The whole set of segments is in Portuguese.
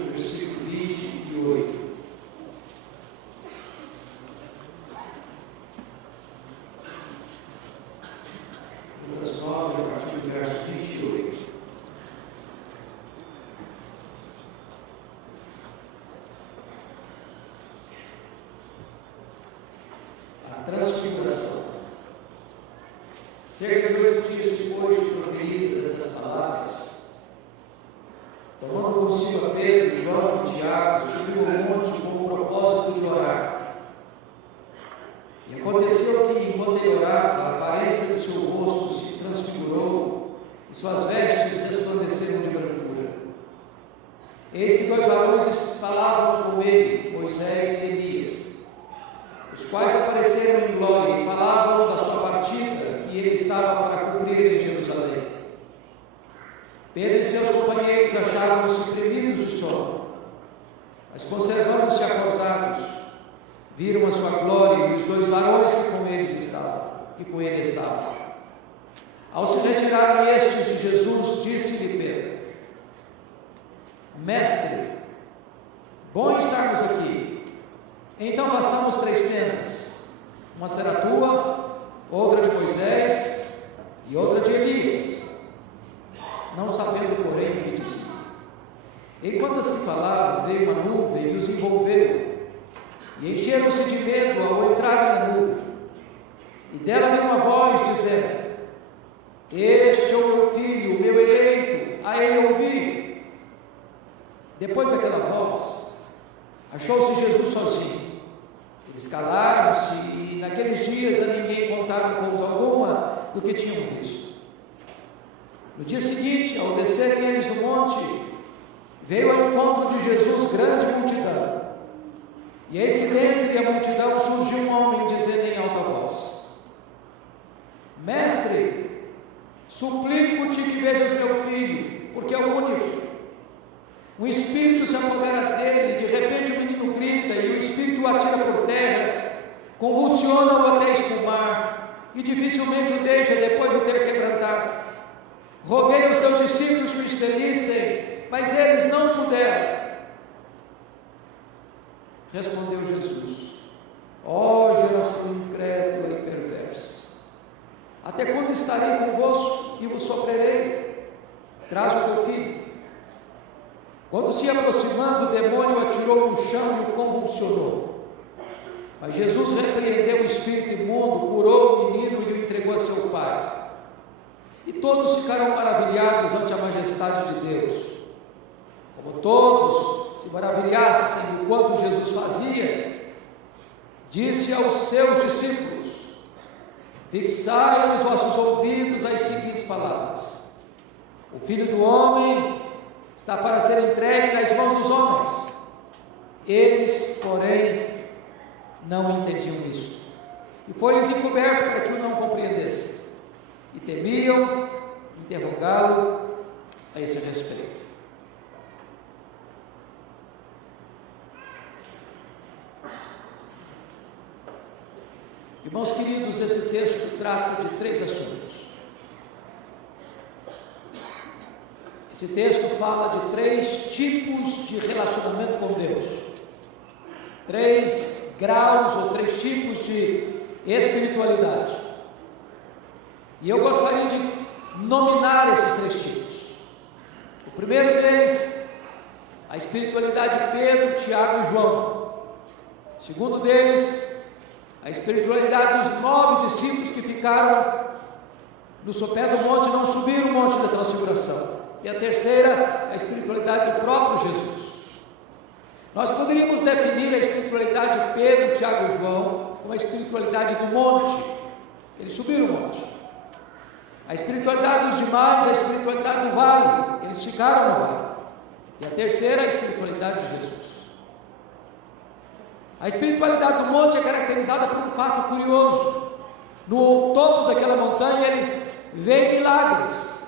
do versículo 28. Lucas 9, a partir do verso 28. A transfiguração. Cerca de 8 dias depois de proferidas estas palavras, tomando consigo a Pedro, João e Tiago, subiu ao monte com o propósito de orar. E aconteceu que, enquanto ele orava, a aparência do seu rosto se transfigurou e suas vestes resplandeceram de brancura. Eis que 2 varões falavam com ele, Moisés e Elias, os quais apareceram em glória e falavam da sua partida, que ele estava para cumprir em Jerusalém. Pedro e seus companheiros achavam-se oprimidos de sono, mas conservando-se acordados, viram a sua glória e os 2 varões que com ele estavam. Ao se retirarem estes de Jesus, disse-lhe Pedro: Mestre, bom estarmos aqui. Então façamos 3 tendas, uma será tua, outra de Moisés e outra de Elias. Não sabendo, porém, o que diziam. Enquanto assim falavam, veio uma nuvem e os envolveu, e encheram-se de medo ao entrarem na nuvem. E dela veio uma voz dizendo: Este é o meu filho, o meu eleito, a ele ouvi. Depois daquela voz, achou-se Jesus sozinho. Eles calaram-se e naqueles dias a ninguém contaram coisa alguma do que tinham visto. No dia seguinte, ao descerem eles do monte, veio ao encontro de Jesus grande multidão. E eis que dentre a multidão surgiu um homem dizendo em alta voz: Mestre, suplico-te que vejas meu filho, porque é o único. Um espírito se apodera dele, de repente o menino grita e o espírito o atira por terra, convulsiona-o até espumar, e dificilmente o deixa depois de o ter quebrantado. Roguei aos teus discípulos que o expelissem, mas eles não puderam. Respondeu Jesus: Ó geração incrédula e perversa, até quando estarei convosco e vos sofrerei? Traz o teu filho. Quando se aproximando, o demônio o atirou no chão e o convulsionou. Mas Jesus repreendeu o espírito imundo, curou o menino e o entregou a seu pai. E todos ficaram maravilhados ante a majestade de Deus. Como todos se maravilhassem do quanto Jesus fazia, disse aos seus discípulos: Fixai nos vossos ouvidos as seguintes palavras: O Filho do Homem está para ser entregue nas mãos dos homens. Eles, porém, não entendiam isso, e foi-lhes encoberto para que o não compreendessem, e temiam interrogá-lo a esse respeito. Irmãos queridos, esse texto trata de 3 assuntos. Esse texto fala de 3 tipos de relacionamento com Deus, 3 graus ou 3 tipos de espiritualidade. E eu gostaria de nominar esses 3 tipos. O primeiro deles, a espiritualidade de Pedro, Tiago e João. O segundo deles, a espiritualidade dos 9 discípulos que ficaram no sopé do monte, não subiram o monte da transfiguração. E a terceira, a espiritualidade do próprio Jesus. Nós poderíamos definir a espiritualidade de Pedro, Tiago e João como a espiritualidade do monte. Eles subiram o monte. A espiritualidade dos demais, a espiritualidade do vale. Eles ficaram no vale. E a terceira, a espiritualidade de Jesus. A espiritualidade do monte é caracterizada por um fato curioso. No topo daquela montanha eles veem milagres.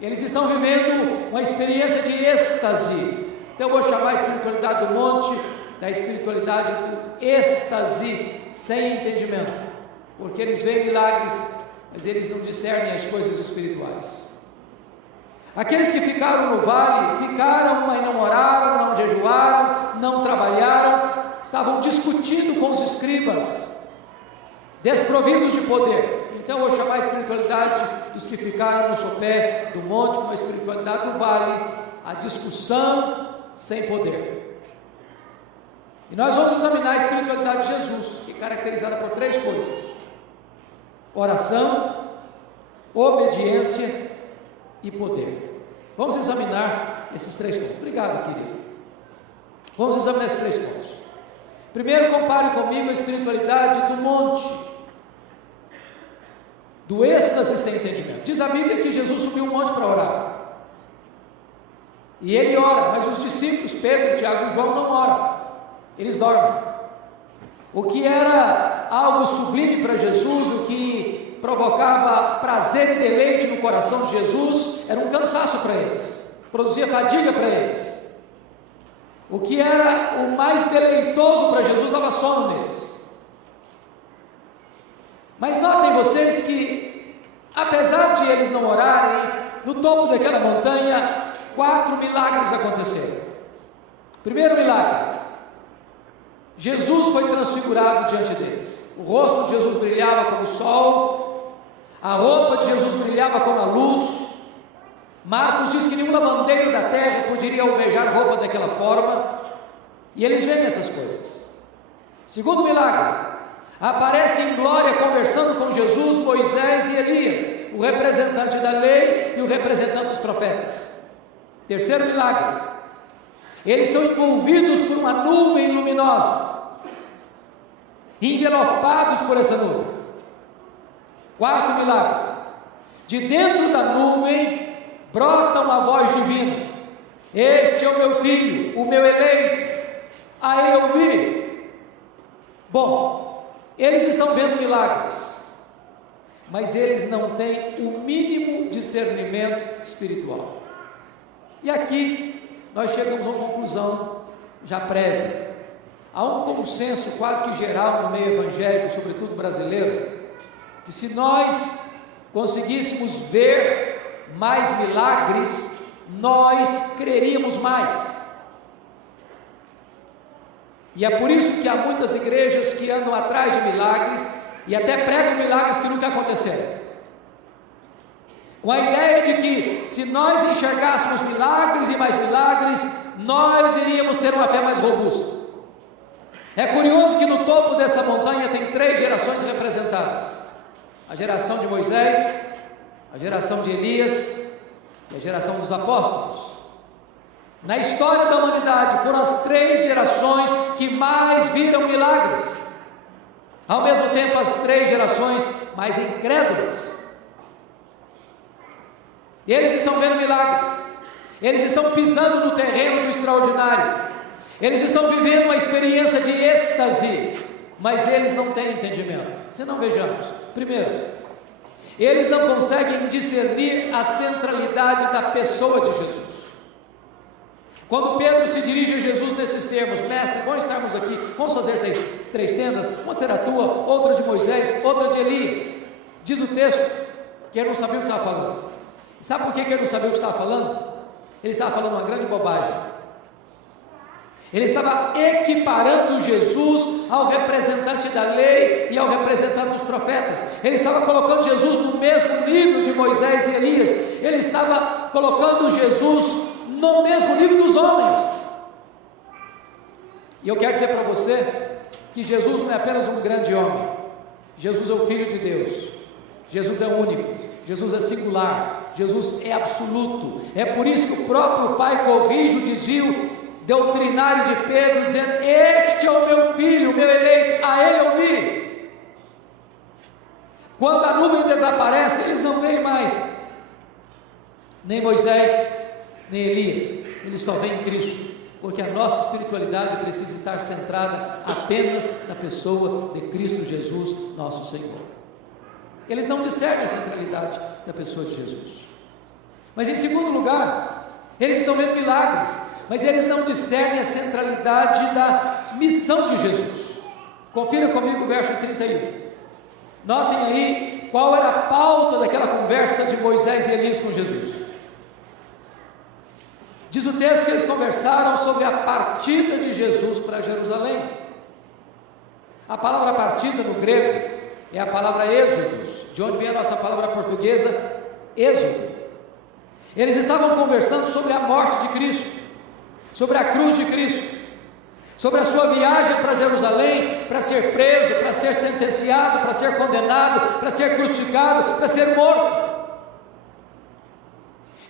Eles estão vivendo uma experiência de êxtase. Então eu vou chamar a espiritualidade do monte da espiritualidade do êxtase, sem entendimento, porque eles veem milagres, mas eles não discernem as coisas espirituais. Aqueles que ficaram no vale, ficaram, mas não oraram, não estavam discutindo com os escribas, desprovidos de poder. Então eu vou chamar a espiritualidade dos que ficaram no sopé do monte, como a espiritualidade do vale, a discussão sem poder. E nós vamos examinar a espiritualidade de Jesus, que é caracterizada por 3 coisas: oração, obediência e poder. Vamos examinar esses 3 pontos. Obrigado, querido. Vamos examinar esses 3 pontos. Primeiro, compare comigo a espiritualidade do monte, do êxtase sem entendimento. Diz a Bíblia que Jesus subiu um monte para orar, e ele ora, mas os discípulos, Pedro, Tiago e João, não oram, eles dormem. O que era algo sublime para Jesus, o que provocava prazer e deleite no coração de Jesus, era um cansaço para eles, produzia fadiga para eles. O que era o mais deleitoso para Jesus dava sono neles. Mas notem vocês que, apesar de eles não orarem, no topo daquela montanha, 4 milagres aconteceram. Primeiro milagre: Jesus foi transfigurado diante deles. O rosto de Jesus brilhava como o sol, a roupa de Jesus brilhava como a luz. Marcos diz que nenhum lavandeiro da terra poderia alvejar roupa daquela forma, e eles veem essas coisas. Segundo milagre: aparece em glória conversando com Jesus, Moisés e Elias, o representante da lei e o representante dos profetas. Terceiro milagre: eles são envolvidos por uma nuvem luminosa, envelopados por essa nuvem. Quarto milagre: de dentro da nuvem brota uma voz divina: este é o meu filho, o meu eleito, a ele ouvi. Bom, eles estão vendo milagres, mas eles não têm o mínimo discernimento espiritual. E aqui nós chegamos a uma conclusão já prévia. Há um consenso quase que geral no meio evangélico, sobretudo brasileiro, que se nós conseguíssemos ver mais milagres, nós creríamos mais. E é por isso que há muitas igrejas que andam atrás de milagres e até pregam milagres que nunca aconteceram, com a ideia de que se nós enxergássemos milagres e mais milagres, nós iríamos ter uma fé mais robusta. É curioso que no topo dessa montanha tem 3 gerações representadas: a geração de Moisés, a geração de Elias e a geração dos apóstolos. Na história da humanidade foram as 3 gerações que mais viram milagres, ao mesmo tempo as 3 gerações mais incrédulas. E eles estão vendo milagres, eles estão pisando no terreno do extraordinário, eles estão vivendo uma experiência de êxtase, mas eles não têm entendimento. Se não, vejamos. Primeiro, eles não conseguem discernir a centralidade da pessoa de Jesus. Quando Pedro se dirige a Jesus nesses termos: mestre, bom estarmos aqui, vamos fazer 3 tendas, uma será tua, outra de Moisés, outra de Elias. Diz o texto que ele não sabia o que estava falando. Sabe por que ele não sabia o que estava falando? Ele estava falando uma grande bobagem. Ele estava equiparando Jesus ao representante da lei e ao representante dos profetas. Ele estava colocando Jesus no mesmo nível de Moisés e Elias. Ele estava colocando Jesus no mesmo nível dos homens. E eu quero dizer para você que Jesus não é apenas um grande homem. Jesus é o Filho de Deus. Jesus é único. Jesus é singular. Jesus é absoluto. É por isso que o próprio Pai corrige o desvio doutrinário de Pedro, dizendo: este é o meu filho, o meu eleito, a ele ouvi. Quando a nuvem desaparece, eles não veem mais nem Moisés, nem Elias, eles só veem Cristo, porque a nossa espiritualidade precisa estar centrada apenas na pessoa de Cristo Jesus, nosso Senhor. Eles não discernem a centralidade da pessoa de Jesus. Mas em segundo lugar, eles estão vendo milagres, mas eles não discernem a centralidade da missão de Jesus. Confira comigo o verso 31. Notem aí qual era a pauta daquela conversa de Moisés e Elias com Jesus. Diz o texto que eles conversaram sobre a partida de Jesus para Jerusalém. A palavra partida no grego é a palavra êxodos, de onde vem a nossa palavra portuguesa, êxodo. Eles estavam conversando sobre a morte de Cristo, sobre a cruz de Cristo, sobre a sua viagem para Jerusalém, para ser preso, para ser sentenciado, para ser condenado, para ser crucificado, para ser morto.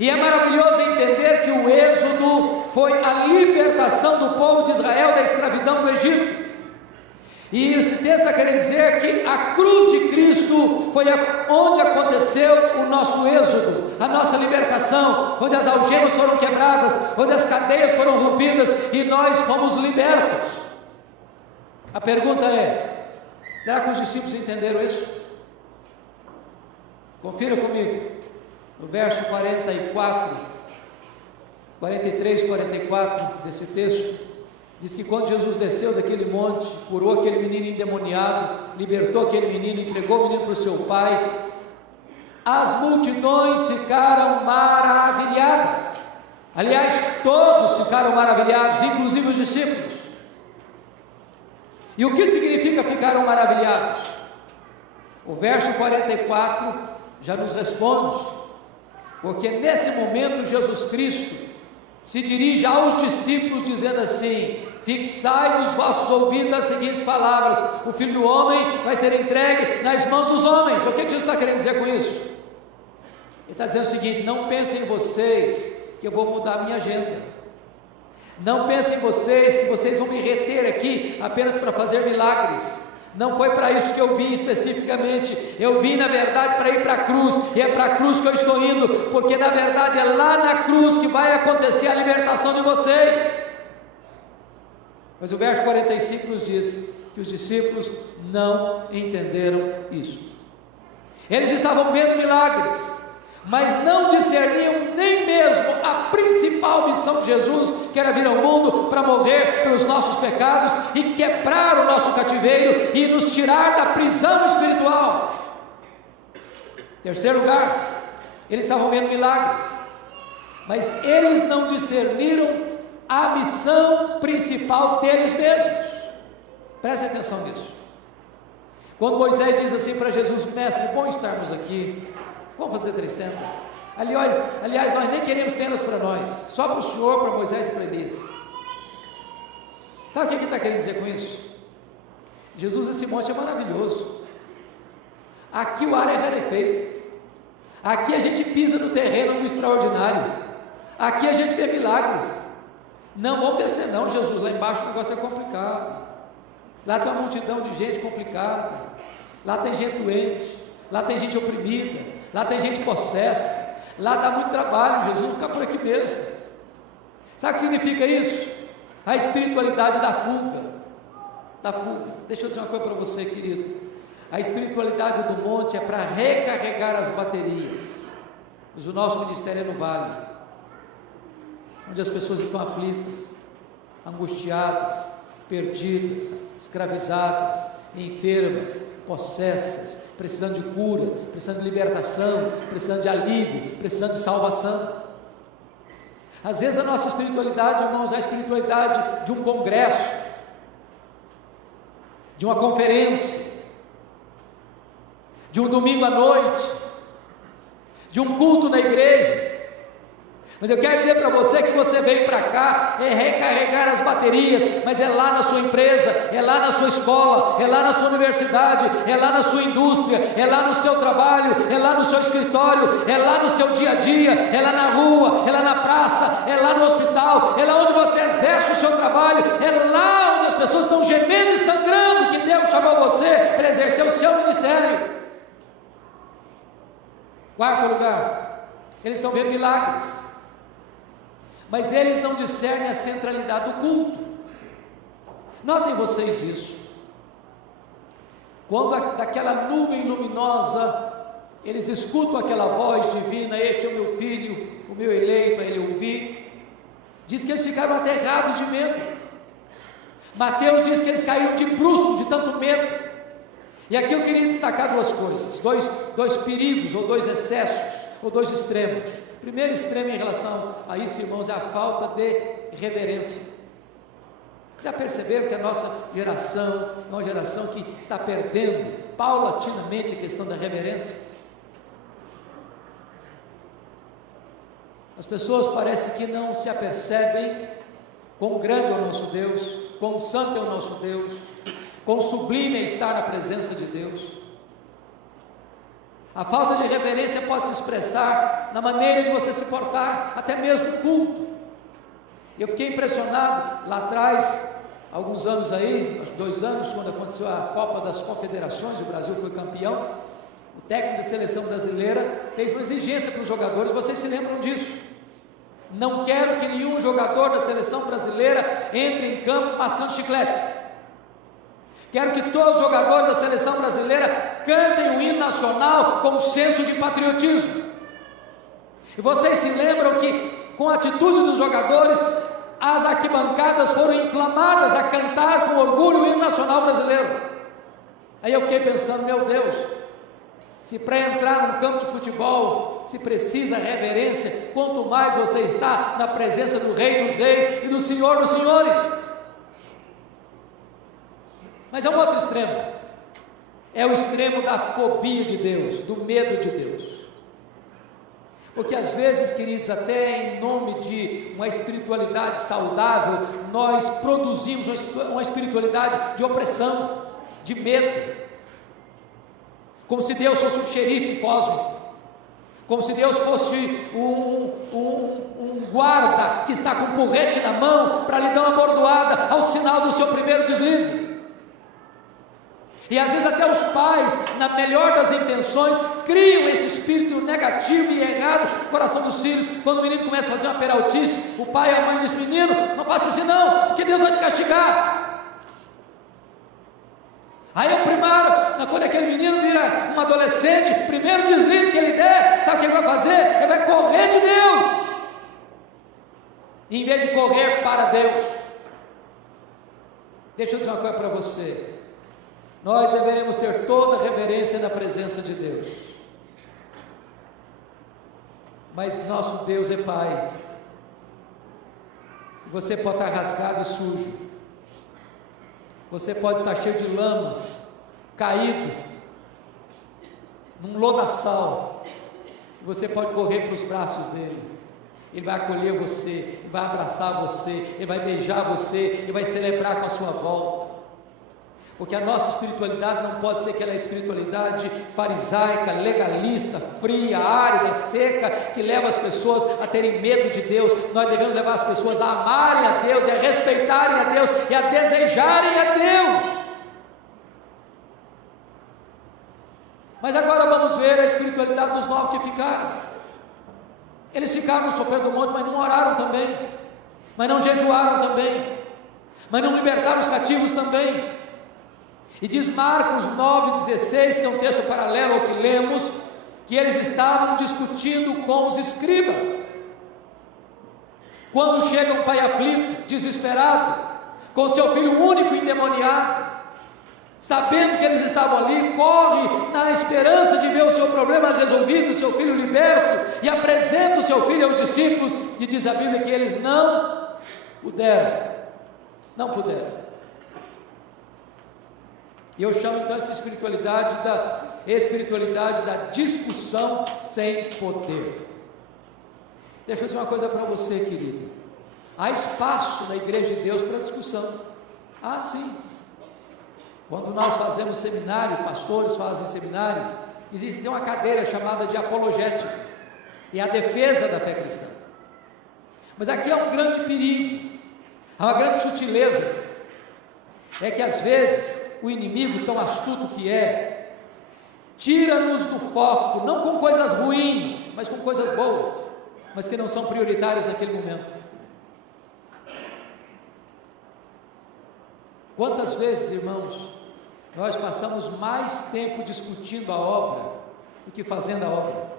E é maravilhoso entender que o êxodo foi a libertação do povo de Israel da escravidão do Egito. E esse texto está querendo dizer que a cruz de Cristo foi onde aconteceu o nosso êxodo, a nossa libertação, onde as algemas foram quebradas, onde as cadeias foram rompidas e nós fomos libertos. A pergunta é: será que os discípulos entenderam isso? Confira comigo, no verso 43, 44 desse texto. Diz que quando Jesus desceu daquele monte, curou aquele menino endemoniado, libertou aquele menino, entregou o menino para o seu pai, as multidões ficaram maravilhadas. Aliás, todos ficaram maravilhados, inclusive os discípulos. E o que significa ficaram maravilhados? O verso 44 já nos responde, porque nesse momento Jesus Cristo se dirige aos discípulos dizendo assim: fixai nos vossos ouvidos as seguintes palavras: o Filho do Homem vai ser entregue nas mãos dos homens. O que Jesus está querendo dizer com isso? Ele está dizendo o seguinte: não pensem em vocês que eu vou mudar a minha agenda, não pensem em vocês que vocês vão me reter aqui apenas para fazer milagres. Não foi para isso que eu vim especificamente. Eu vim na verdade para ir para a cruz, e é para a cruz que eu estou indo, porque na verdade é lá na cruz que vai acontecer a libertação de vocês. Mas o verso 45 nos diz que os discípulos não entenderam isso. Eles estavam vendo milagres, mas não discerniam nem mesmo a principal missão de Jesus, que era vir ao mundo para morrer pelos nossos pecados e quebrar o nosso cativeiro e nos tirar da prisão espiritual. Terceiro lugar, eles estavam vendo milagres, mas eles não discerniram a missão principal deles mesmos. Preste atenção nisso. Quando Moisés diz assim para Jesus: mestre, bom estarmos aqui, vamos fazer 3 tendas. Aliás, nós nem queremos tendas para nós, só para o Senhor, para Moisés e para Elias. Sabe o que ele está querendo dizer com isso? Jesus, esse monte é maravilhoso, aqui o ar é rarefeito, aqui a gente pisa no terreno do extraordinário, aqui a gente vê milagres. Não vamos descer não, Jesus, lá embaixo o negócio é complicado, lá tem uma multidão de gente complicada, lá tem gente doente, lá tem gente oprimida, lá tem gente possessa, lá dá muito trabalho, Jesus, vamos ficar por aqui mesmo. Sabe o que significa isso? A espiritualidade da fuga. Deixa eu dizer uma coisa para você, querido: a espiritualidade do monte é para recarregar as baterias, mas o nosso ministério é no vale, onde as pessoas estão aflitas, angustiadas, perdidas, escravizadas, enfermas, possessas, precisando de cura, precisando de libertação, precisando de alívio, precisando de salvação. Às vezes a nossa espiritualidade, irmãos, é a espiritualidade de um congresso, de uma conferência, de um domingo à noite, de um culto na igreja. Mas eu quero dizer para você que você veio para cá é recarregar as baterias, mas é lá na sua empresa, é lá na sua escola, é lá na sua universidade, é lá na sua indústria, é lá no seu trabalho, é lá no seu escritório, é lá no seu dia a dia, é lá na rua, é lá na praça, é lá no hospital, é lá onde você exerce o seu trabalho, é lá onde as pessoas estão gemendo e sangrando que Deus chamou você para exercer o seu ministério. Quarto lugar, eles estão vendo milagres, mas eles não discernem a centralidade do culto. Notem vocês isso. Quando daquela nuvem luminosa eles escutam aquela voz divina: este é o meu filho, o meu eleito, a ele ouvi. Diz que eles ficaram aterrados de medo. Mateus diz que eles caíram de bruços de tanto medo. E aqui eu queria destacar 2 coisas, dois perigos, ou 2 excessos, ou 2 extremos. O primeiro extremo em relação a isso, irmãos, é a falta de reverência. Já perceberam que a nossa geração é uma geração que está perdendo paulatinamente a questão da reverência? As pessoas parecem que não se apercebem quão grande é o nosso Deus, quão santo é o nosso Deus, quão sublime é estar na presença de Deus. A falta de reverência pode se expressar na maneira de você se portar, até mesmo no culto. Eu fiquei impressionado lá atrás, alguns anos aí, acho 2 anos, quando aconteceu a Copa das Confederações, o Brasil foi campeão. O técnico da seleção brasileira fez uma exigência para os jogadores, vocês se lembram disso? Não quero que nenhum jogador da seleção brasileira entre em campo mascando chicletes. Quero que todos os jogadores da seleção brasileira cantem o hino nacional com senso de patriotismo. E vocês se lembram que, com a atitude dos jogadores, as arquibancadas foram inflamadas a cantar com orgulho o hino nacional brasileiro. Aí eu fiquei pensando, meu Deus, se para entrar num campo de futebol se precisa reverência, quanto mais você está na presença do Rei dos Reis e do Senhor dos Senhores. Mas é um outro extremo, é o extremo da fobia de Deus, do medo de Deus. Porque às vezes, queridos, até em nome de uma espiritualidade saudável, nós produzimos uma espiritualidade de opressão, de medo, como se Deus fosse um xerife cósmico, como se Deus fosse um guarda que está com um porrete na mão para lhe dar uma bordoada ao sinal do seu primeiro deslize. E às vezes até os pais, na melhor das intenções, criam esse espírito negativo e errado no coração dos filhos. Quando o menino começa a fazer uma peraltice, o pai e a mãe dizem: menino, não faça assim não, porque Deus vai te castigar. Aí o primário, quando aquele menino vira um adolescente, primeiro deslize que ele der, sabe o que ele vai fazer? Ele vai correr de Deus, em vez de correr para Deus. Deixa eu dizer uma coisa para você. Nós deveremos ter toda reverência na presença de Deus, mas nosso Deus é Pai, você pode estar rasgado e sujo, você pode estar cheio de lama, caído, num lodaçal, você pode correr para os braços dele, ele vai acolher você, ele vai abraçar você, ele vai beijar você, ele vai celebrar com a sua volta. Porque a nossa espiritualidade não pode ser aquela espiritualidade farisaica, legalista, fria, árida, seca, que leva as pessoas a terem medo de Deus. Nós devemos levar as pessoas a amarem a Deus, e a respeitarem a Deus, e a desejarem a Deus. Mas agora vamos ver a espiritualidade dos 9 que ficaram. Eles ficaram no sopé do monte, mas não oraram também, mas não jejuaram também, mas não libertaram os cativos também. E diz Marcos 9,16, que é um texto paralelo ao que lemos, que eles estavam discutindo com os escribas. Quando chega um pai aflito, desesperado, com seu filho único endemoniado, sabendo que eles estavam ali, corre na esperança de ver o seu problema resolvido, o seu filho liberto, e apresenta o seu filho aos discípulos, e diz a Bíblia que eles não puderam. E eu chamo então essa espiritualidade da discussão sem poder. Deixa eu dizer uma coisa para você, querido. Há espaço na igreja de Deus para discussão. Ah, sim. Quando nós fazemos seminário, pastores fazem seminário, tem uma cadeira chamada de apologética, e a defesa da fé cristã. Mas aqui há um grande perigo, há uma grande sutileza, é que às vezes o inimigo, tão astuto que é, tira-nos do foco, não com coisas ruins, mas com coisas boas, mas que não são prioritárias naquele momento. Quantas vezes, irmãos, nós passamos mais tempo discutindo a obra do que fazendo a obra?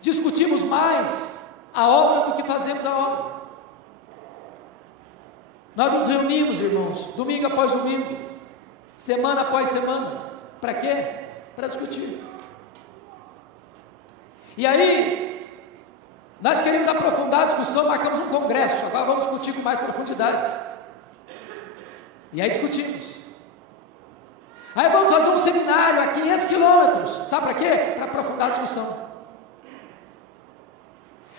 Discutimos mais a obra do que fazemos a obra. Nós nos reunimos, irmãos, domingo após domingo, semana após semana, para quê? Para discutir. E aí, Nós queríamos aprofundar a discussão, marcamos um congresso, agora vamos discutir com mais profundidade. E aí discutimos. Aí vamos fazer um seminário a 500 quilômetros, sabe para quê? Para aprofundar a discussão.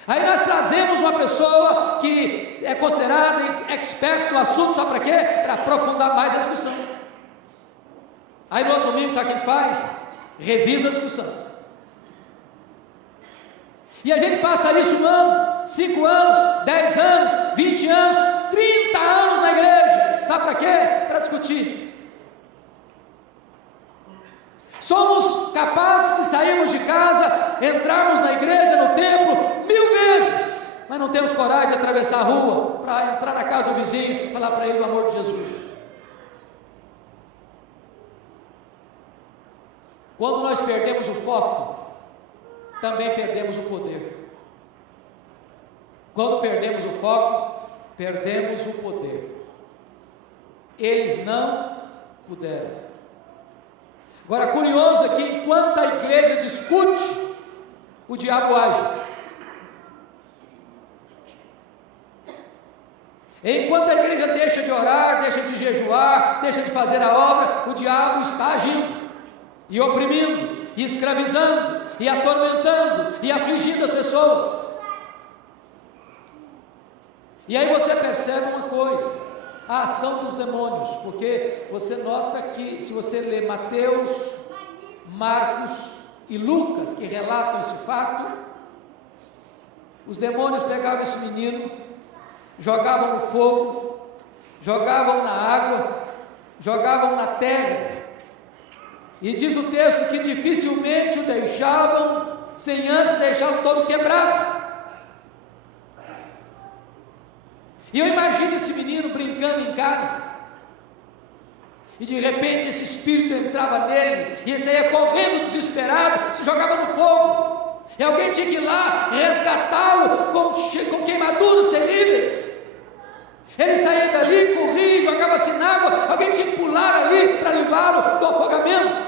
Aí nós trazemos uma pessoa que é considerada expert no assunto, sabe para quê? Para aprofundar mais a discussão. Aí no outro domingo, sabe o que a gente faz? Revisa a discussão. E a gente passa isso 1 ano, 5 anos, 10 anos, 20 anos, 30 anos na igreja. Sabe para quê? Para discutir. Somos capazes de sairmos de casa, entrarmos na igreja, no templo, 1000 vezes, mas não temos coragem de atravessar a rua, para entrar na casa do vizinho, falar para ele do amor de Jesus. Quando nós perdemos o foco, também perdemos o poder. Quando perdemos o foco, perdemos o poder. Eles não puderam. Agora, curioso é que enquanto a igreja discute, o diabo age. Enquanto a igreja deixa de orar, deixa de jejuar, deixa de fazer a obra, o diabo está agindo, e oprimindo, e escravizando, e atormentando, e afligindo as pessoas. E aí você percebe uma coisa, a ação dos demônios, porque você nota que se você lê Mateus, Marcos e Lucas, que relatam esse fato, os demônios pegavam esse menino, jogavam no fogo, jogavam na água, jogavam na terra, e diz o texto que dificilmente o deixavam, sem antes deixá-lo todo quebrado. E eu imagino esse menino brincando em casa, e de repente esse espírito entrava nele, e ele saía correndo desesperado, se jogava no fogo, e alguém tinha que ir lá resgatá-lo com queimaduras terríveis. Ele saía dali, corria, jogava-se na água, alguém tinha que pular ali para levá-lo do afogamento.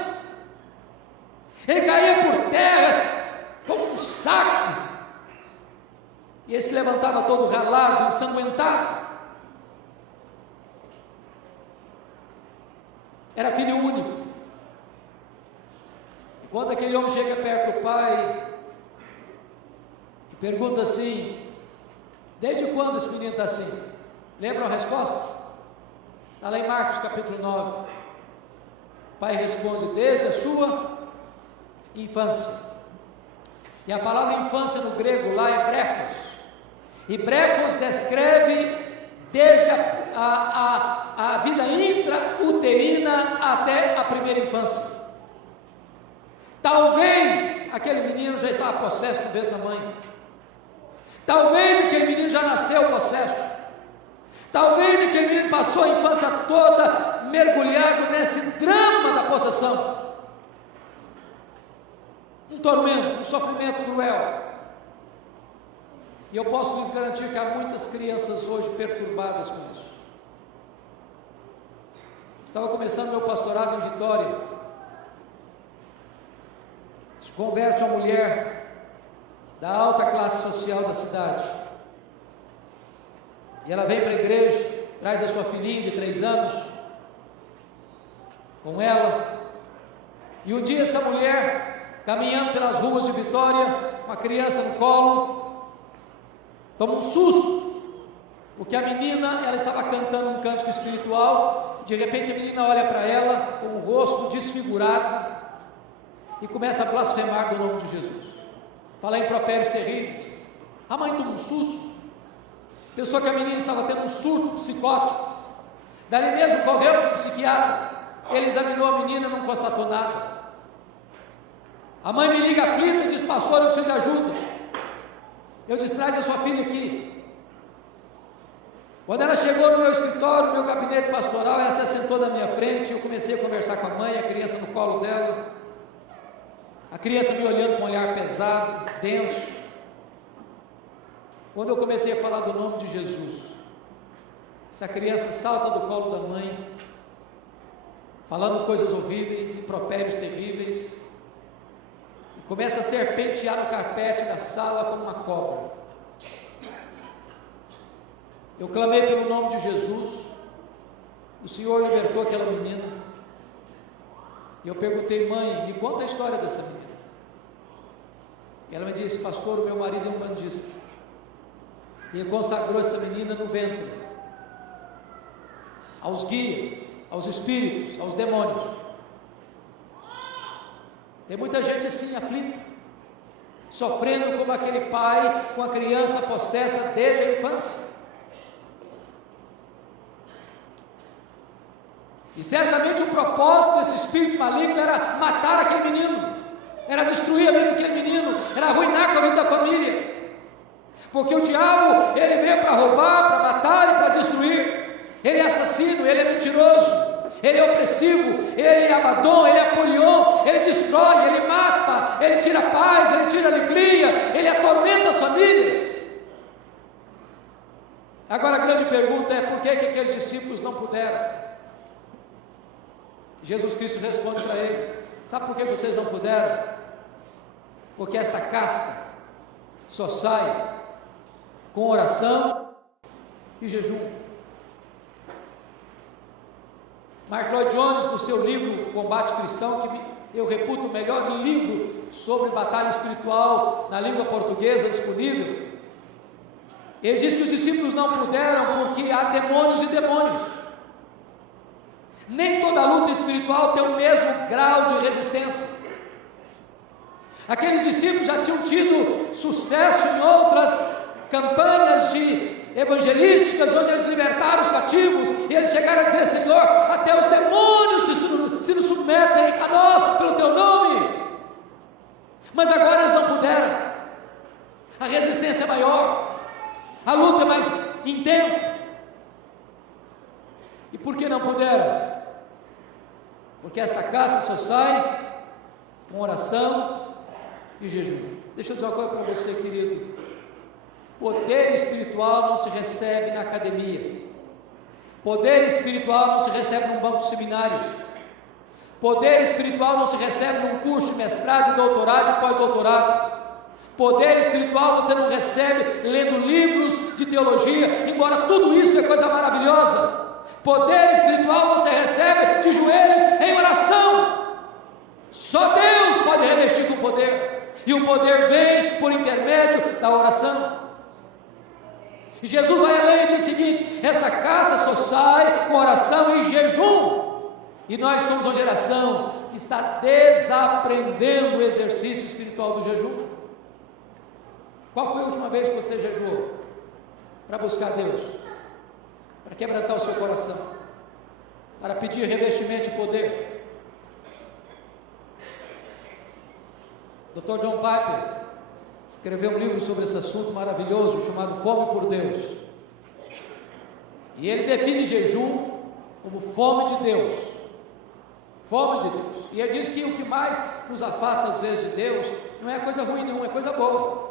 Ele caía por terra como um saco, e ele se levantava todo ralado, ensanguentado. Era filho único. Quando aquele homem chega perto do pai, e pergunta assim: desde quando esse menino está assim? Lembram a resposta? Está lá em Marcos capítulo 9. O pai responde: desde a sua infância. E a palavra infância no grego lá é brefos. E brefos descreve desde a vida intrauterina até a primeira infância. Talvez aquele menino já estava possesso no ventre da mãe. Talvez aquele menino já nasceu possesso. Talvez aquele menino passou a infância toda mergulhado nesse drama da possessão. Um tormento, um sofrimento cruel. E eu posso lhes garantir que há muitas crianças hoje perturbadas com isso. Estava começando meu pastorado em Vitória. Se converte uma mulher da alta classe social da cidade. E ela vem para a igreja, traz a sua filhinha de 3 anos com ela. E um dia essa mulher, caminhando pelas ruas de Vitória, com a criança no colo, toma um susto, porque a menina, ela estava cantando um cântico espiritual, de repente a menina olha para ela, com o rosto desfigurado, e começa a blasfemar do nome de Jesus, fala impropérios terríveis. A mãe toma um susto, pensou que a menina estava tendo um surto psicótico, dali mesmo correu para o psiquiatra, ele examinou a menina e não constatou nada. A mãe me liga aflita e diz: pastor, eu preciso de ajuda. Eu disse: traz a sua filha aqui. Quando ela chegou no meu escritório, no meu gabinete pastoral, ela se assentou na minha frente, eu comecei a conversar com a mãe, a criança no colo dela, a criança me olhando com um olhar pesado, denso. Quando eu comecei a falar do nome de Jesus, essa criança salta do colo da mãe, falando coisas horríveis, impropérios terríveis, e começa a serpentear no carpete da sala como uma cobra. Eu clamei pelo nome de Jesus, o Senhor libertou aquela menina, e eu perguntei: mãe, me conta a história dessa menina. E ela me disse: pastor, o meu marido é um bandista, e ele consagrou essa menina no ventre, aos guias, aos espíritos, aos demônios. Tem muita gente assim, aflita, sofrendo como aquele pai com a criança possessa desde a infância. E certamente o propósito desse espírito maligno era matar aquele menino, era destruir a vida daquele menino, era arruinar com a vida da família, porque o diabo, ele veio para roubar, para matar e para destruir. Ele é assassino, ele é mentiroso, ele é opressivo, ele é Abaddon, ele é Apolion, ele destrói, ele mata, ele tira a paz, ele tira a alegria, ele atormenta as famílias. Agora a grande pergunta é: por que aqueles discípulos não puderam? Jesus Cristo responde para eles: sabe por que vocês não puderam? Porque esta casta só sai com oração e jejum. Mark Lloyd Jones, no seu livro Combate Cristão, que eu reputo o melhor livro sobre batalha espiritual na língua portuguesa disponível, ele diz que os discípulos não puderam porque há demônios e demônios. Nem toda luta espiritual tem o mesmo grau de resistência. Aqueles discípulos já tinham tido sucesso em outras campanhas evangelísticas, onde eles libertaram os cativos, e eles chegaram a dizer: Senhor, até os demônios se nos submetem a nós pelo teu nome. Mas agora eles não puderam. A resistência é maior, a luta é mais intensa. E por que não puderam? Porque esta caça só sai com oração e jejum. Deixa eu dizer uma coisa para você, querido: poder espiritual não se recebe na academia, poder espiritual não se recebe num banco de seminário, poder espiritual não se recebe num curso de mestrado, doutorado e pós-doutorado. Poder espiritual você não recebe lendo livros de teologia, embora tudo isso é coisa maravilhosa. Poder espiritual você recebe de joelhos em oração. Só Deus pode revestir com poder, e o poder vem por intermédio da oração. E Jesus vai além e diz o seguinte: esta caça só sai com oração e jejum. E nós somos uma geração que está desaprendendo o exercício espiritual do jejum. Qual foi a última vez que você jejuou? Para buscar Deus, para quebrantar o seu coração, para pedir revestimento de poder. Dr. John Piper escreveu um livro sobre esse assunto maravilhoso, chamado Fome por Deus, e ele define jejum como fome de Deus. Fome de Deus. E ele diz que o que mais nos afasta às vezes de Deus não é coisa ruim não, é coisa boa.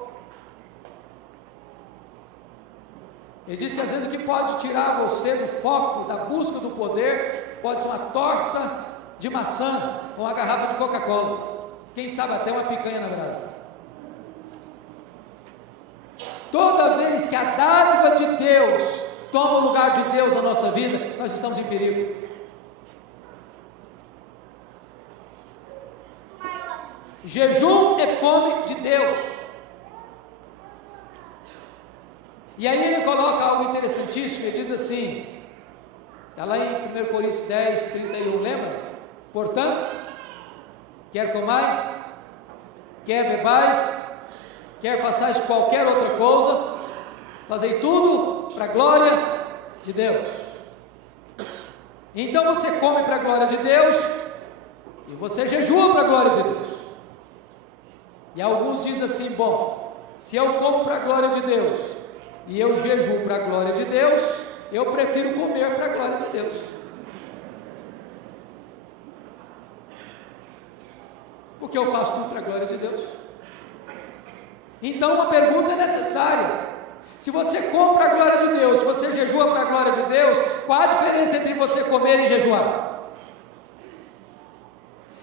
Ele diz que às vezes o que pode tirar você do foco, da busca do poder, pode ser uma torta de maçã ou uma garrafa de Coca-Cola, quem sabe até uma picanha na brasa. Toda vez que a dádiva de Deus toma o lugar de Deus na nossa vida, nós estamos em perigo. Jejum é fome de Deus. E aí ele coloca algo interessantíssimo, ele diz assim, está lá em 1 Coríntios 10, 31, lembra? Portanto, quer comais, quer bebais, quer façais qualquer outra coisa, fazei tudo para a glória de Deus. Então você come para a glória de Deus, e você jejua para a glória de Deus. E alguns dizem assim: bom, se eu como para a glória de Deus, e eu jejuo para a glória de Deus, eu prefiro comer para a glória de Deus. Porque eu faço tudo para a glória de Deus. Então uma pergunta é necessária: se você come para a glória de Deus, se você jejua para a glória de Deus, qual a diferença entre você comer e jejuar?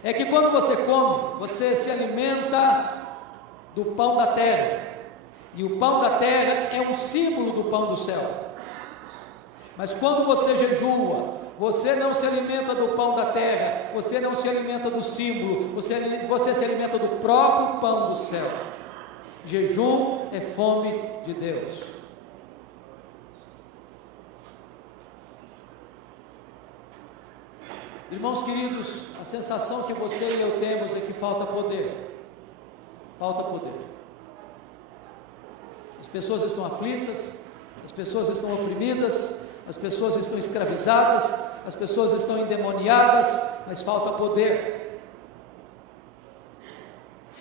É que quando você come, você se alimenta do pão da terra, e o pão da terra é um símbolo do pão do céu. Mas quando você jejua, você não se alimenta do pão da terra, você não se alimenta do símbolo, você se alimenta do próprio pão do céu. Jejum é fome de Deus. Irmãos queridos, a sensação que você e eu temos é que falta poder. Falta poder. As pessoas estão aflitas, as pessoas estão oprimidas, as pessoas estão escravizadas, as pessoas estão endemoniadas, mas falta poder.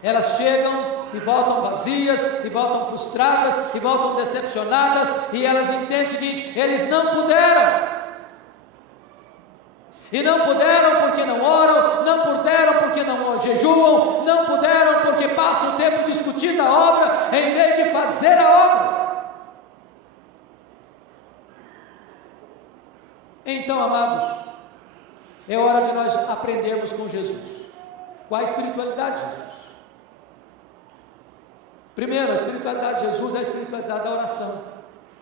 Elas chegam e voltam vazias, e voltam frustradas, e voltam decepcionadas, e elas entendem o seguinte: eles não puderam. E não puderam porque não oram, não puderam porque não jejuam, não puderam porque passam o tempo discutindo a obra, em vez de fazer a obra. Então, amados, é hora de nós aprendermos com Jesus. Qual a espiritualidade de Jesus? Primeiro, a espiritualidade de Jesus é a espiritualidade da oração.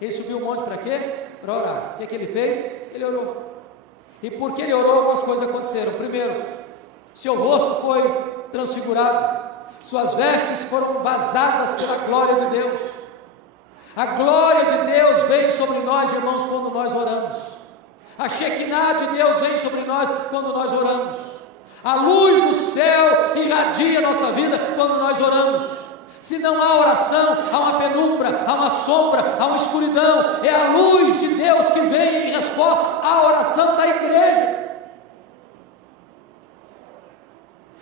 Ele subiu um monte para quê? Para orar. O que ele fez? Ele orou. E porque ele orou, algumas coisas aconteceram. Primeiro, seu rosto foi transfigurado, suas vestes foram vazadas pela glória de Deus. A glória de Deus vem sobre nós, irmãos, quando nós oramos. A Shekinah de Deus vem sobre nós quando nós oramos. A luz do céu irradia a nossa vida quando nós oramos. Se não há oração, há uma penumbra, há uma sombra, há uma escuridão. É a luz de Deus que vem em resposta à oração da igreja.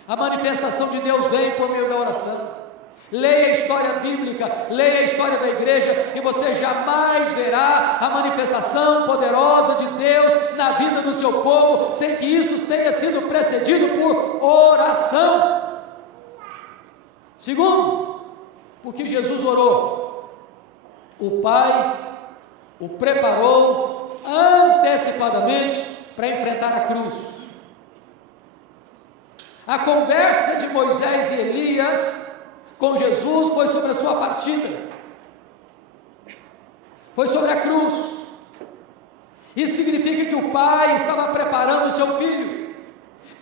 A manifestação de Deus vem por meio da oração. Leia a história bíblica, leia a história da igreja, e você jamais verá a manifestação poderosa de Deus na vida do seu povo, sem que isso tenha sido precedido por oração. Segundo, porque Jesus orou, o Pai o preparou antecipadamente para enfrentar a cruz. A conversa de Moisés e Elias com Jesus foi sobre a sua partida, foi sobre a cruz. Isso significa que o Pai estava preparando o seu filho.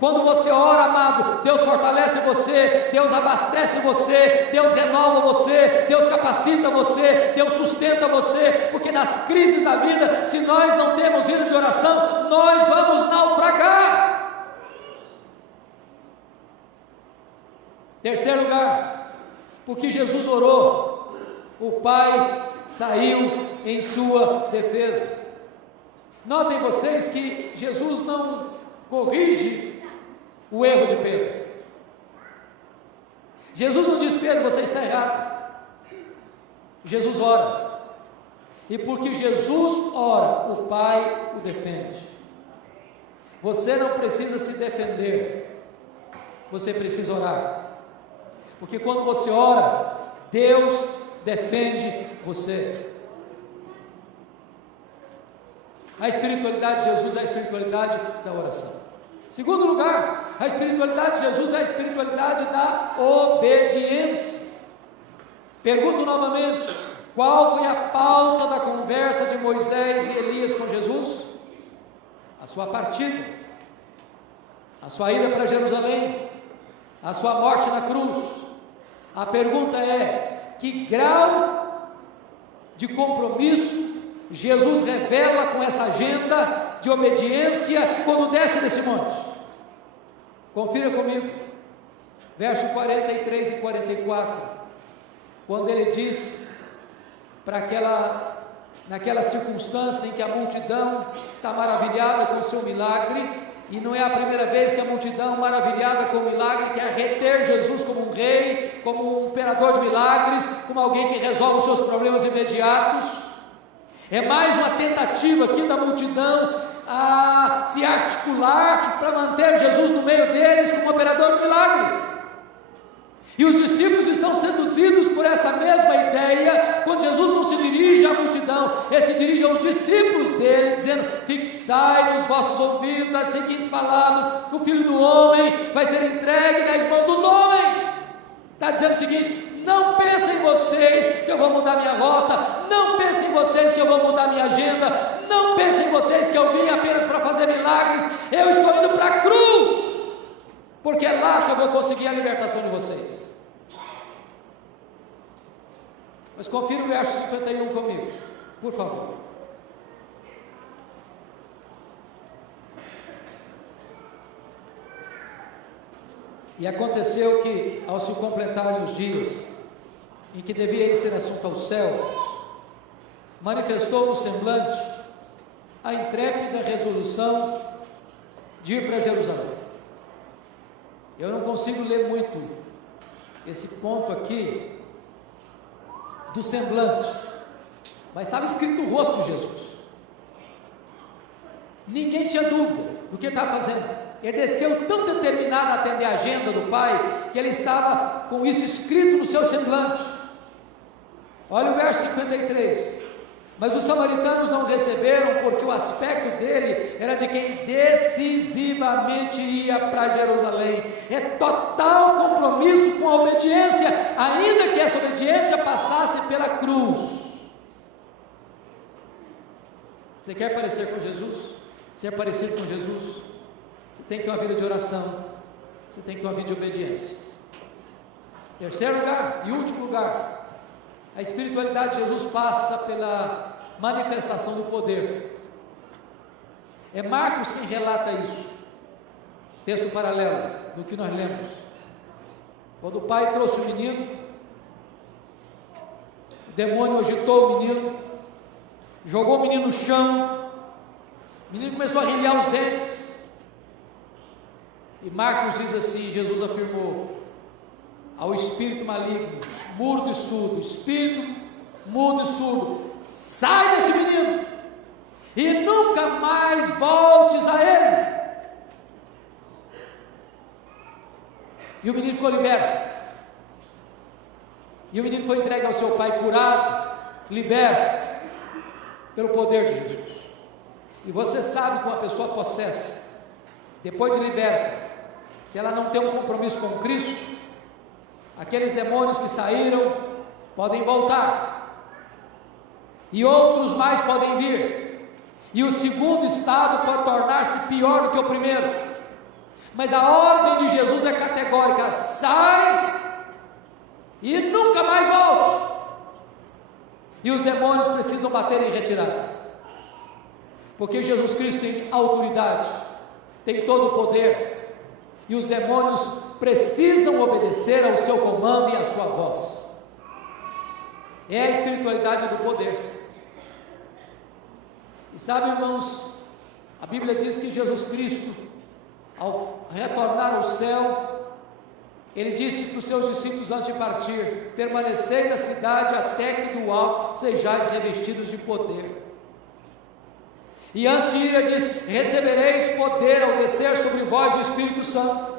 Quando você ora, amado, Deus fortalece você, Deus abastece você, Deus renova você, Deus capacita você, Deus sustenta você, porque nas crises da vida, se nós não temos vida de oração, nós vamos naufragar. Terceiro lugar, porque Jesus orou, o Pai saiu em sua defesa. Notem vocês que Jesus não corrige o erro de Pedro. Jesus não diz: Pedro, você está errado. Jesus ora, e porque Jesus ora, o Pai o defende. Você não precisa se defender, você precisa orar, porque quando você ora, Deus defende você. A espiritualidade de Jesus é a espiritualidade da oração. Segundo lugar, a espiritualidade de Jesus é a espiritualidade da obediência. Pergunto novamente: qual foi a pauta da conversa de Moisés e Elias com Jesus? A sua partida, a sua ida para Jerusalém, a sua morte na cruz. A pergunta é: que grau de compromisso Jesus revela com essa agenda de obediência quando desce desse monte? Confira comigo, verso 43 e 44, quando ele diz naquela circunstância em que a multidão está maravilhada com o seu milagre, e não é a primeira vez que a multidão maravilhada com o milagre quer reter Jesus como um rei, como um imperador de milagres, como alguém que resolve os seus problemas imediatos. É mais uma tentativa aqui da multidão a se articular para manter Jesus no meio deles como operador de milagres. E os discípulos estão seduzidos por esta mesma ideia, quando Jesus não se dirige à multidão, ele se dirige aos discípulos dele, dizendo: fixai nos vossos ouvidos as seguintes palavras: o Filho do Homem vai ser entregue nas mãos dos homens. Está dizendo o seguinte: não pensem em vocês que eu vou mudar minha rota, não pensem em vocês que eu vou mudar minha agenda, Não pensem vocês que eu vim apenas para fazer milagres. Eu estou indo para a cruz, porque é lá que eu vou conseguir a libertação de vocês. Mas confira o verso 51 comigo, por favor. E aconteceu que, ao se completarem os dias em que devia ele ser assunto ao céu, manifestou no semblante a intrépida resolução de ir para Jerusalém. Eu não consigo ler muito esse ponto aqui do semblante, mas estava escrito o rosto de Jesus. Ninguém tinha dúvida do que estava fazendo. Ele desceu tão determinado a atender a agenda do Pai, que ele estava com isso escrito no seu semblante. Olha o verso 53. Mas os samaritanos não receberam, porque o aspecto dele era de quem decisivamente ia para Jerusalém. É total compromisso com a obediência, ainda que essa obediência passasse pela cruz. Você quer parecer com Jesus? Se é parecido com Jesus, você tem que ter uma vida de oração, você tem que ter uma vida de obediência. Terceiro lugar e último lugar, a espiritualidade de Jesus passa pela manifestação do poder. É Marcos quem relata isso, texto paralelo do que nós lemos. Quando o pai trouxe o menino, o demônio agitou o menino, jogou o menino no chão, o menino começou a arregliar os dentes, e Marcos diz assim: Jesus afirmou ao espírito maligno, mudo e surdo, espírito mudo e surdo, sai desse menino e nunca mais voltes a ele. E o menino ficou liberto, e o menino foi entregue ao seu pai, curado, liberto pelo poder de Jesus. E você sabe que uma pessoa possessa, depois de liberta, se ela não tem um compromisso com Cristo, aqueles demônios que saíram podem voltar, e outros mais podem vir, e o segundo estado pode tornar-se pior do que o primeiro. Mas a ordem de Jesus é categórica: sai e nunca mais volte. E os demônios precisam bater em retirada, porque Jesus Cristo tem autoridade, tem todo o poder, e os demônios precisam obedecer ao seu comando e à sua voz. É a espiritualidade do poder. E sabe, irmãos, a Bíblia diz que Jesus Cristo, ao retornar ao céu, ele disse para os seus discípulos antes de partir: permanecei na cidade até que do alto sejais revestidos de poder. E antes de ir, ele disse: recebereis poder ao descer sobre vós o Espírito Santo.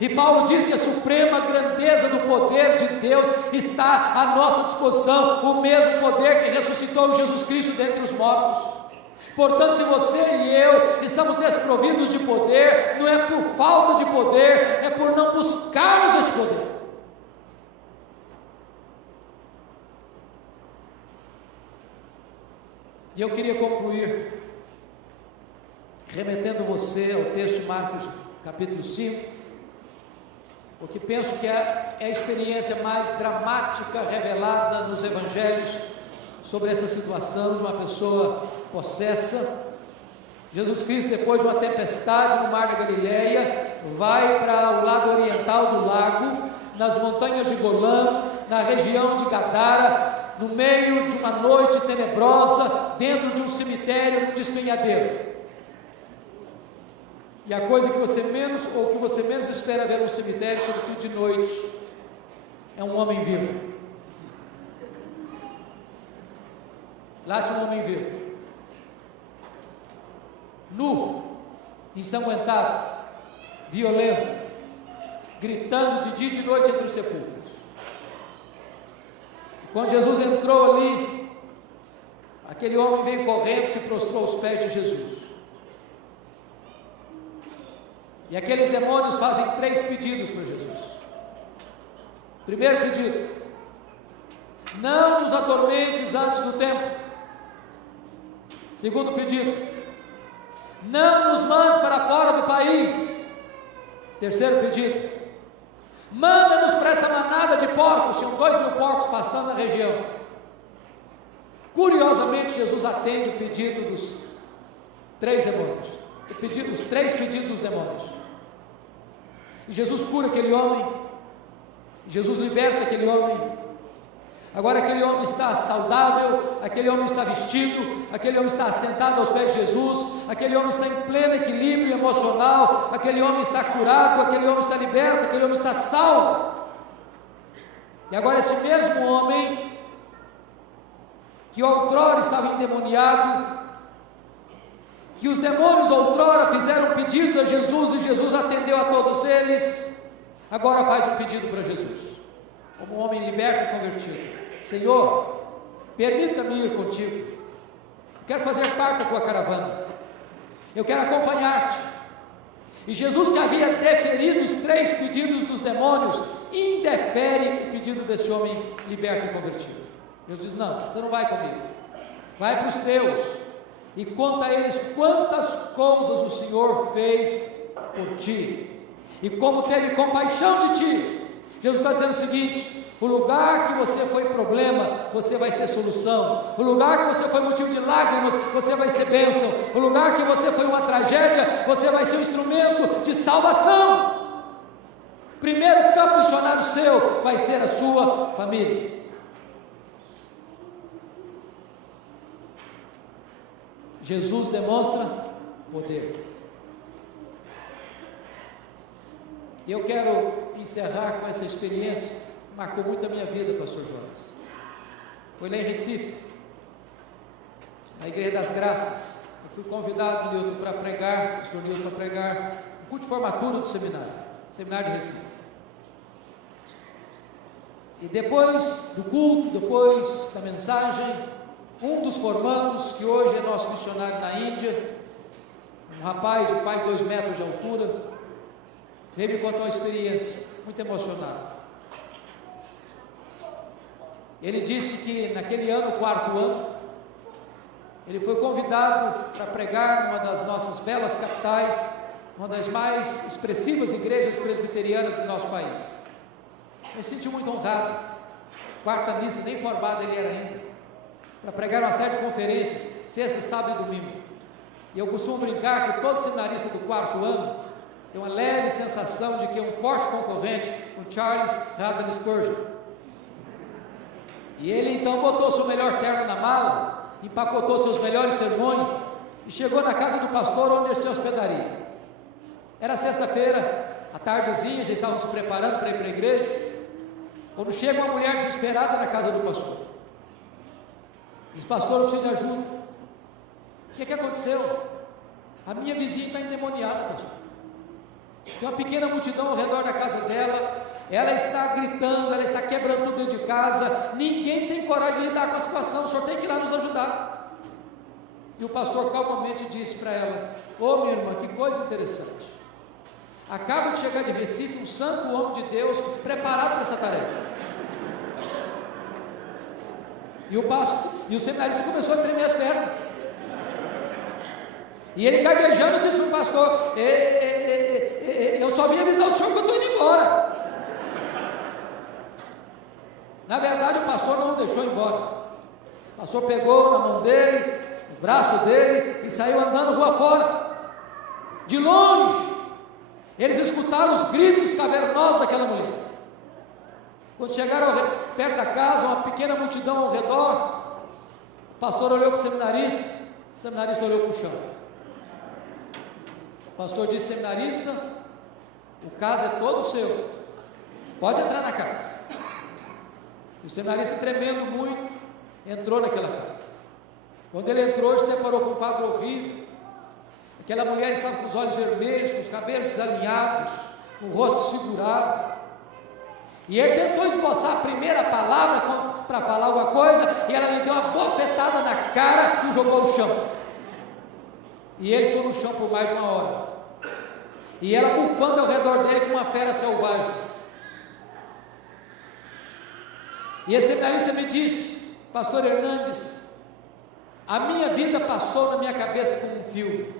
E Paulo diz que a suprema grandeza do poder de Deus está à nossa disposição, o mesmo poder que ressuscitou Jesus Cristo dentre os mortos. Portanto, se você e eu estamos desprovidos de poder, não é por falta de poder, é por não buscarmos esse poder. E eu queria concluir remetendo você ao texto de Marcos capítulo 5, porque penso que é a experiência mais dramática revelada nos evangelhos sobre essa situação de uma pessoa possessa. Jesus Cristo, depois de uma tempestade no mar da Galileia, vai para o lado oriental do lago, nas montanhas de Golã, na região de Gadara, no meio de uma noite tenebrosa, dentro de um cemitério, num despenhadeiro. E a coisa que você menos espera ver num cemitério, sobretudo de noite, é um homem vivo. Lá tinha um homem vivo, nu, ensanguentado, violento, gritando de dia e de noite entre os sepulcros. Quando Jesus entrou ali, aquele homem veio correndo, se prostrou aos pés de Jesus. E aqueles demônios fazem 3 pedidos para Jesus. Primeiro pedido: não nos atormentes antes do tempo. Segundo pedido: não nos mandes para fora do país. Terceiro pedido: manda-nos para essa manada de porcos. Tinham 2.000 porcos pastando na região. Curiosamente, Jesus atende o pedido dos 3 demônios, os 3 pedidos dos demônios. E Jesus cura aquele homem, Jesus liberta aquele homem. Agora aquele homem está saudável, aquele homem está vestido, aquele homem está sentado aos pés de Jesus, aquele homem está em pleno equilíbrio emocional, aquele homem está curado, aquele homem está liberto, aquele homem está salvo. E agora esse mesmo homem, que outrora estava endemoniado, que os demônios outrora fizeram pedidos a Jesus e Jesus atendeu a todos eles, agora faz um pedido para Jesus, como um homem liberto e convertido: Senhor, permita-me ir contigo, eu quero fazer parte da tua caravana, eu quero acompanhar-te. E Jesus, que havia deferido os 3 pedidos dos demônios, indefere o pedido desse homem liberto e convertido. Jesus diz: não, você não vai comigo, vai para os teus e conta a eles quantas coisas o Senhor fez por ti e como teve compaixão de ti. Jesus está dizendo o seguinte: o lugar que você foi problema, você vai ser solução. O lugar que você foi motivo de lágrimas, você vai ser bênção. O lugar que você foi uma tragédia, você vai ser um instrumento de salvação. Primeiro campo missionário seu vai ser a sua família. Jesus demonstra poder. E eu quero encerrar com essa experiência que marcou muito a minha vida, pastor Jonas. Foi lá em Recife, na Igreja das Graças. Eu fui convidado, Nilton, para pregar, pastor Nilton, para pregar o culto de formatura do seminário de Recife. E depois do culto, depois da mensagem, um dos formandos, que hoje é nosso missionário na Índia, um rapaz de quase 2 metros de altura, veio me contar uma experiência muito emocionada. Ele disse que naquele ano, 4º ano, ele foi convidado para pregar numa das nossas belas capitais, uma das mais expressivas igrejas presbiterianas do nosso país. Ele se sentiu muito honrado, 4ª lista, nem formado ele era ainda, para pregar uma série de conferências, sexta, sábado e domingo. E eu costumo brincar que todo seminarista do 4º ano tem uma leve sensação de que é um forte concorrente, o Charles Haddon Spurgeon. E ele então botou seu melhor terno na mala, empacotou seus melhores sermões e chegou na casa do pastor onde ele se hospedaria. Era sexta-feira, à tardezinha, já estavam se preparando para ir para a igreja, quando chega uma mulher desesperada na casa do pastor. Diz: pastor, eu preciso de ajuda. O que aconteceu? A minha vizinha está endemoniada, pastor. Tem uma pequena multidão ao redor da casa dela, ela está gritando, ela está quebrando tudo dentro de casa, ninguém tem coragem de lidar com a situação, o senhor tem que ir lá nos ajudar. E o pastor calmamente disse para ela: ô minha irmã, que coisa interessante, acaba de chegar de Recife um santo homem de Deus preparado para essa tarefa. E o seminarista começou a tremer as pernas. E ele gaguejando disse para o pastor: eu só vim avisar o senhor que eu estou indo embora. Na verdade, o pastor não o deixou embora. O pastor pegou na mão dele, nos braços dele, e saiu andando rua fora. De longe, eles escutaram os gritos cavernosos daquela mulher. Quando chegaram perto da casa, uma pequena multidão ao redor, o pastor olhou para o seminarista olhou para o chão. O pastor disse: seminarista, o caso é todo seu, pode entrar na casa. E o seminarista, tremendo muito, entrou naquela casa. Quando ele entrou, se deparou com um quadro horrível. Aquela mulher estava com os olhos vermelhos, com os cabelos desalinhados, com o rosto segurado. E ele tentou esboçar a primeira palavra para falar alguma coisa, e ela lhe deu uma bofetada na cara e o jogou no chão. E ele ficou no chão por mais de 1 hora. E ela bufando ao redor dele como uma fera selvagem. E esse seminarista me disse: pastor Hernandes, a minha vida passou na minha cabeça como um filme.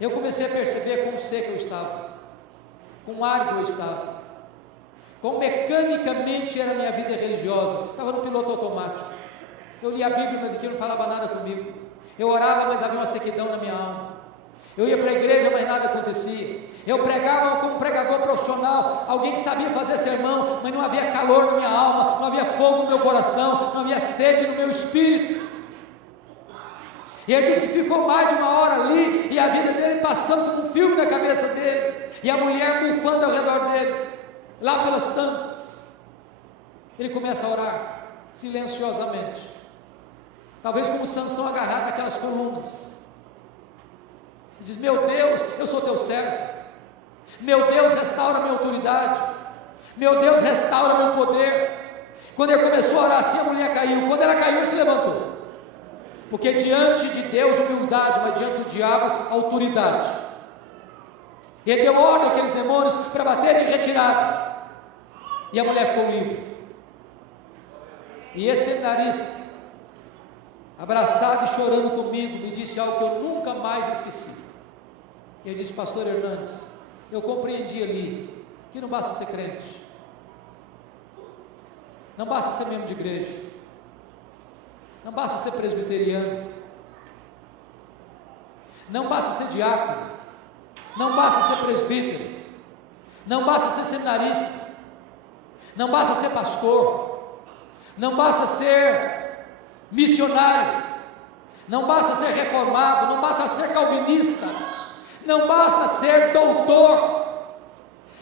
Eu comecei a perceber quão seco eu estava, quão árido eu estava, quão mecanicamente era a minha vida religiosa. Estava no piloto automático. Eu lia a Bíblia, mas aquilo não falava nada comigo. Eu orava, mas havia uma sequidão na minha alma. Eu ia para a igreja, mas nada acontecia. Eu pregava como pregador profissional, alguém que sabia fazer sermão, mas não havia calor na minha alma, não havia fogo no meu coração, não havia sede no meu espírito. E ele disse que ficou mais de uma hora ali, e a vida dele passando como um filme na cabeça dele, e a mulher bufando ao redor dele, lá pelas tantas. Ele começa a orar, silenciosamente, talvez como Sansão agarrado naquelas colunas. Diz: meu Deus, eu sou teu servo, meu Deus, restaura minha autoridade, meu Deus, restaura meu poder. Quando ele começou a orar assim, a mulher caiu. Quando ela caiu, ele se levantou, porque diante de Deus humildade, mas diante do diabo autoridade. Ele deu ordem àqueles demônios para baterem em retirada, e a mulher ficou livre. E esse seminarista, abraçado e chorando comigo, me disse algo que eu nunca mais esqueci. Ele disse: pastor Hernandes, eu compreendi ali que não basta ser crente, não basta ser membro de igreja, não basta ser presbiteriano, não basta ser diácono, não basta ser presbítero, não basta ser seminarista, não basta ser pastor, não basta ser missionário, não basta ser reformado, não basta ser calvinista, não basta ser doutor.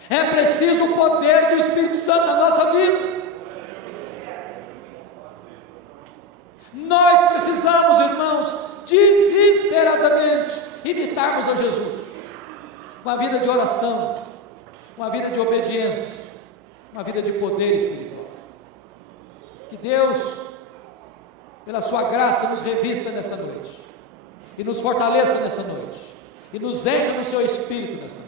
É preciso o poder do Espírito Santo na nossa vida. Nós precisamos, irmãos, desesperadamente imitarmos a Jesus, uma vida de oração, uma vida de obediência, uma vida de poder espiritual. Que Deus, pela sua graça, nos revista nesta noite, e nos fortaleça nesta noite, e nos encha do seu Espírito nesta noite.